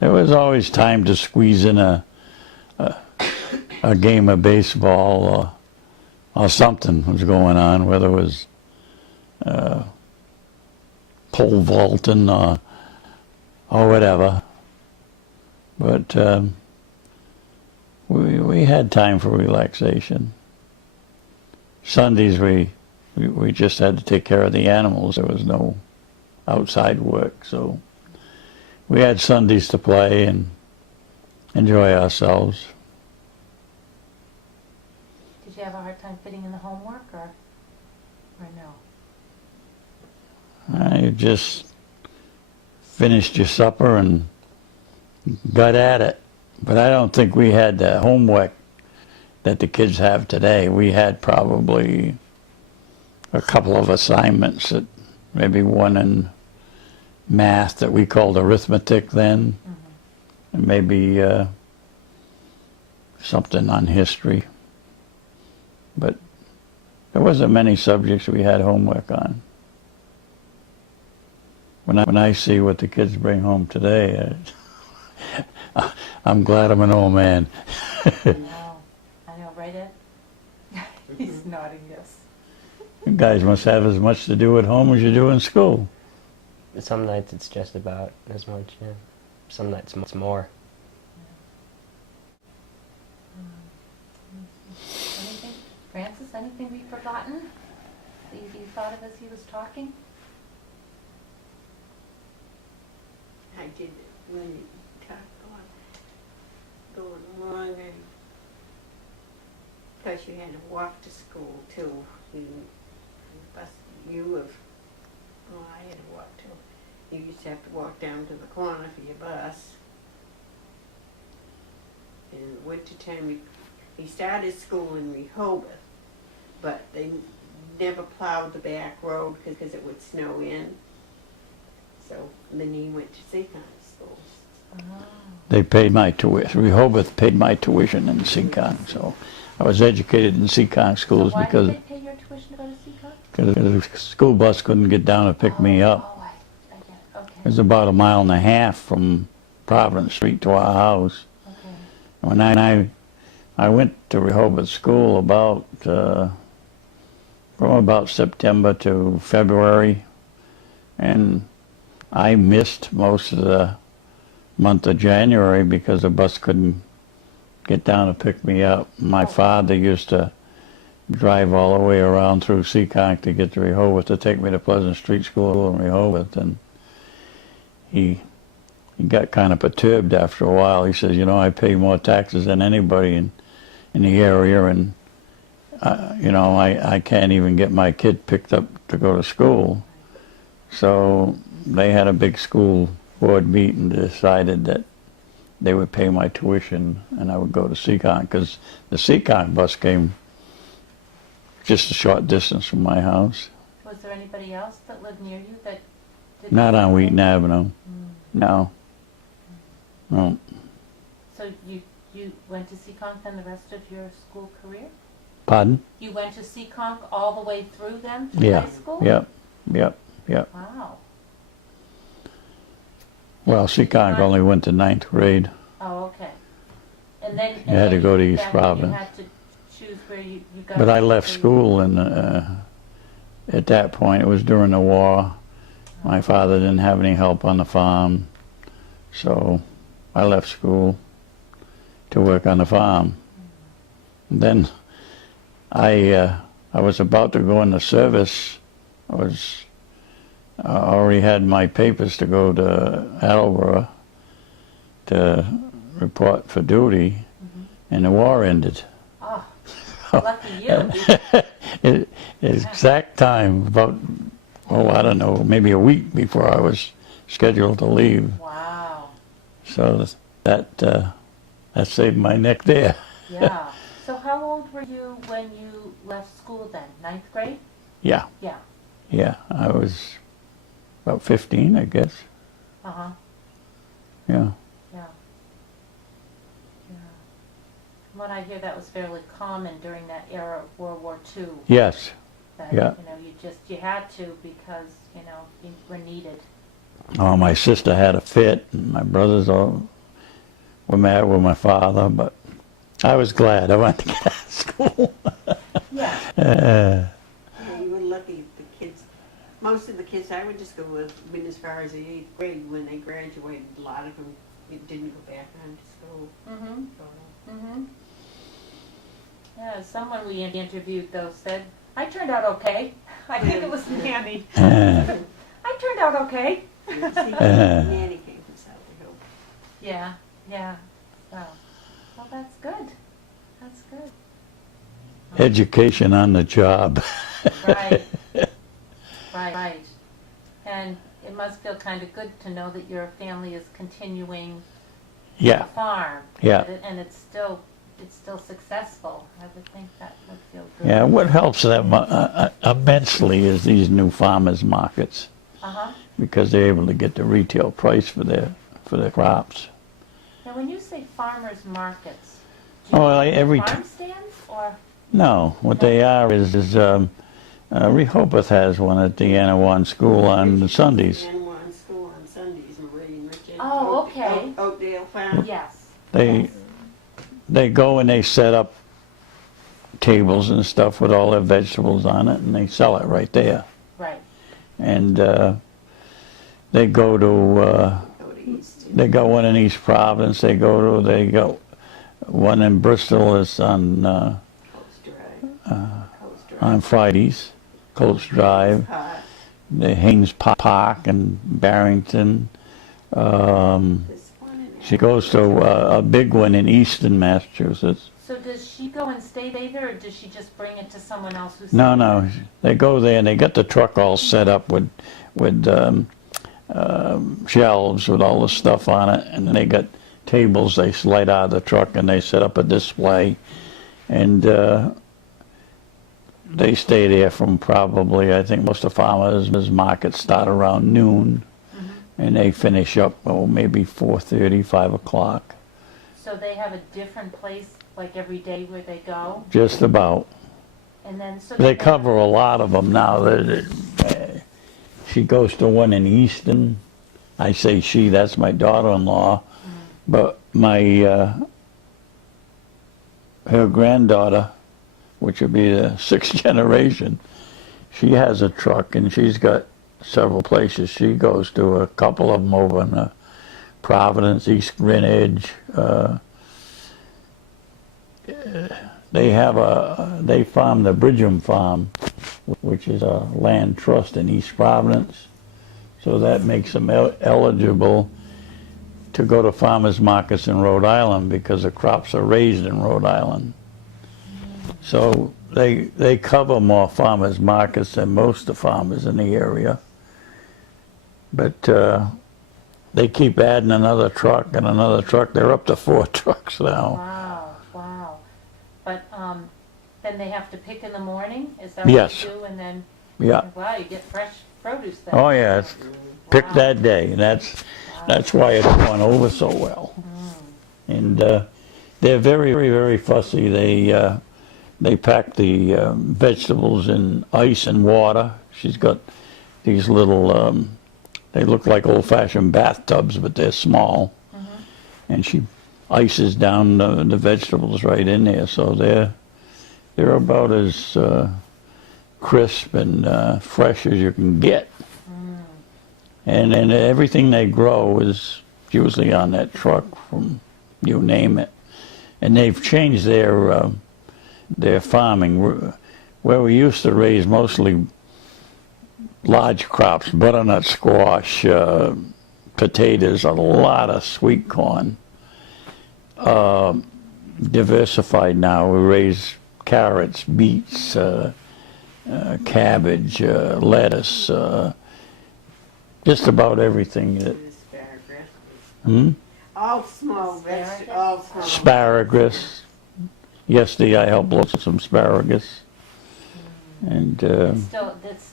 There was always time to squeeze in a game of baseball or something was going on, whether it was pole vaulting or whatever. But we had time for relaxation. Sundays we just had to take care of the animals. There was no outside work, so we had Sundays to play and enjoy ourselves. Did you have a hard time fitting in the homework, or no? You just finished your supper and got at it. But I don't think we had the homework that the kids have today. We had probably a couple of assignments, that maybe one in math that we called arithmetic then, and maybe something on history. But there wasn't many subjects we had homework on. When I see what the kids bring home today, I'm glad I'm an old man. I know, right, Ed? He's nodding yes. You guys must have as much to do at home as you do in school. Some nights it's just about as much, yeah. Some nights it's more. Anything? Francis, anything we've forgotten that you thought of as he was talking? I did when you talked about going along, and because you had to walk to school too. I had to walk too. You used to have to walk down to the corner for your bus. In the wintertime, we started school in Rehoboth, but they never plowed the back road because it would snow in. So then he went to Seacon schools. Oh. They paid my tuition. Rehoboth paid my tuition in Seacon, so I was educated in Seacon schools. So why because did they pay your tuition to go to Seacon? because the school bus couldn't get down to pick me up. Oh, I get it. Okay. It was about 1.5 miles from Providence Street to our house. Okay. When I went to Rehoboth School from about September to February, and I missed most of the month of January because the bus couldn't get down to pick me up. My father used to drive all the way around through Seekonk to get to Rehoboth to take me to Pleasant Street School in Rehoboth, and he got kind of perturbed after a while. He says, I pay more taxes than anybody in the area, and I can't even get my kid picked up to go to school. So they had a big school board meeting and decided that they would pay my tuition and I would go to Seekonk, because the Seekonk bus came just a short distance from my house. Was there anybody else that lived near you that did Not that? on Wheaton Avenue. No. No. So you went to Seekonk then the rest of your school career? Pardon? You went to Seekonk all the way through then to Yeah. high school? Yep. Wow. Well, Seekonk only went to 9th grade. Oh, okay. And then You had to go to East then Providence. You had to choose where you got. But I left school, and at that point, it was during the war. My father didn't have any help on the farm, so I left school to work on the farm. And then I was about to go into service. I already had my papers to go to Attleboro to report for duty, and the war ended. Oh, lucky you. Exact time, about, I don't know, maybe a week before I was scheduled to leave. Wow. So that saved my neck there. Yeah. So how old were you when you left school then? 9th grade? Yeah. Yeah. Yeah, I was about 15, I guess. Uh-huh. Yeah. Yeah. Yeah. From what I hear, that was fairly common during that era of World War II. Yes. That, Yeah. you had to because, you were needed. Oh, my sister had a fit, and my brothers all were mad with my father, but I was glad I went to get out of school. Yeah. Yeah, you were lucky. The kids, most of the kids I went to school with went as far as the 8th grade. When they graduated, a lot of them didn't go back on to school. Yeah, someone we interviewed though said, I turned out okay. I think it was Nanny. Uh, I turned out okay. See, Nanny came from South Rehoboth. Yeah, yeah. So, well, that's good. That's good. Education on the job. Right. Right. And it must feel kind of good to know that your family is continuing the Yeah, farm. yeah. And it's still successful. I would think that would feel good. Yeah, what helps them immensely is these new farmers markets, Uh-huh. because they're able to get the retail price for their crops. Now, when you say farmers markets, do you Oh, like mean every farm stands or? No, what they are is Rehoboth has one at the Anawan School on Sundays. Anawan School on Sundays, Marie and Richard. Oh, okay. Oakdale Farm. Yes. They go and they set up tables and stuff with all their vegetables on it, and they sell it right there. Right. And they go to Go to East. they got one in East Providence. They go one in Bristol is on Coast Drive. on Fridays, Colts Drive. Hot. The Haynes Park in Barrington. This one in She goes to a big one in Easton, Massachusetts. So does she go and stay there, or does she just bring it to someone else who's? No, they go there and they got the truck all set up with shelves with all the stuff on it, and then they got tables they slide out of the truck and they set up a display, and they stay there from probably, I think most of the farmers markets start around noon, and they finish up, maybe 4:30, 5 o'clock. So they have a different place, like every day where they go, Just about. and then so They cover a lot of them now. She goes to one in Easton. I say she, that's my daughter-in-law. But her granddaughter, which would be the 6th generation, she has a truck and she's got several places. She goes to a couple of them over in Providence, East Greenwich. They farm the Bridgham Farm, which is a land trust in East Providence. So that makes them eligible to go to farmers markets in Rhode Island because the crops are raised in Rhode Island. So they cover more farmers markets than most of the farmers in the area. But they keep adding another truck and another truck. They're up to 4 trucks now. Wow. But then they have to pick in the morning? Is that Yes. what you do? And then, Yeah. wow, you get fresh produce then. Oh yeah, it's pick Wow. that day, and that's why it's gone over so well. And they're very, very, very fussy. They pack the vegetables in ice and water. She's got these little, they look like old-fashioned bathtubs, but they're small. And she ices down the vegetables right in there, so they're about as crisp and fresh as you can get. And everything they grow is usually on that truck from you name it. And they've changed their farming, where we used to raise mostly large crops, butternut squash, potatoes, a lot of sweet corn. Diversified now. We raise carrots, beets, cabbage, lettuce, just about everything. Asparagus. All small vegetables. All small. Asparagus. Yesterday I helped load some asparagus. And Still, that's